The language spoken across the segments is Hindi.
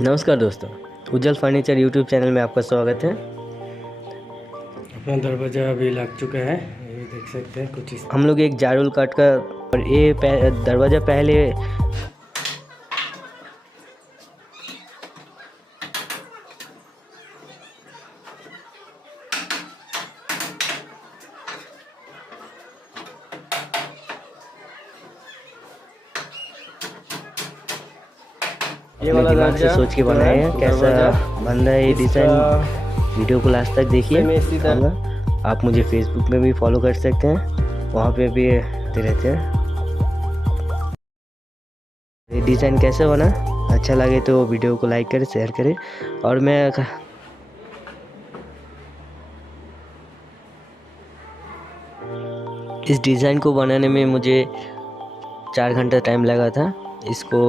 नमस्कार दोस्तों, उज्जवल फर्नीचर यूट्यूब चैनल में आपका स्वागत है। अपना दरवाज़ा अभी लग चुका है, ये देख सकते हैं कुछ इस। हम लोग एक जारुल काट का और ये दरवाज़ा पहले ये अपने वाला दिमाग से दरवाजा सोच के जो बनाए हैं। कैसा दरवाजा बन रहा है ये डिज़ाइन, वीडियो को लास्ट तक देखिए। सीधा आप मुझे फेसबुक में भी फॉलो कर सकते हैं, वहाँ पे भी आते रहते हैं। ये डिज़ाइन कैसे बना, अच्छा लगे तो वीडियो को लाइक करें, शेयर करें। और मैं इस डिज़ाइन को बनाने में मुझे 4 घंटा टाइम लगा था। इसको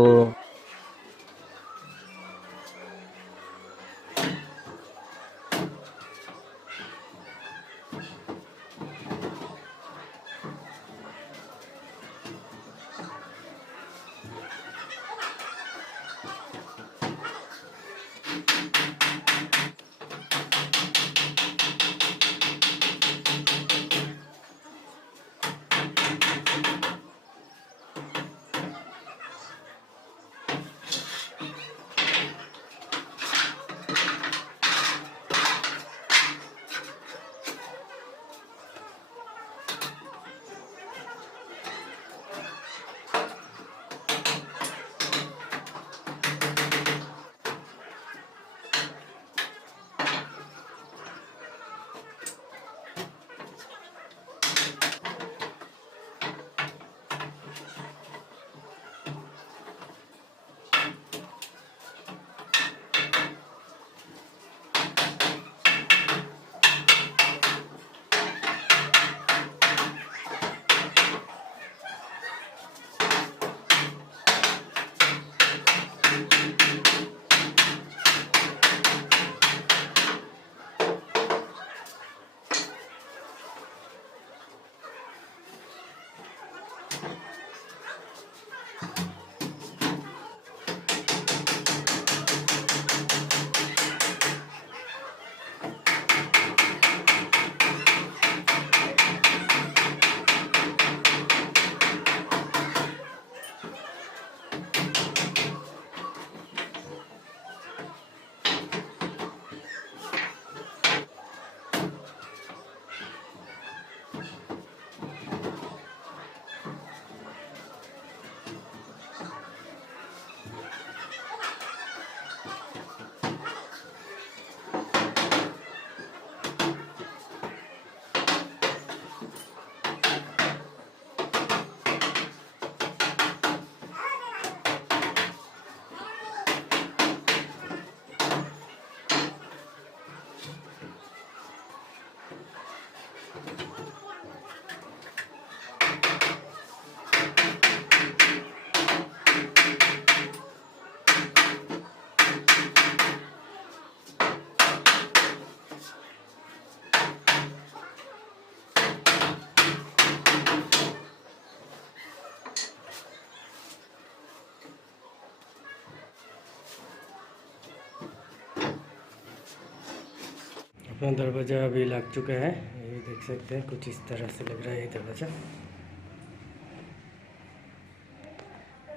अपना दरवाज़ा अभी लग चुका है, ये देख सकते हैं कुछ इस तरह से लग रहा है ये दरवाज़ा।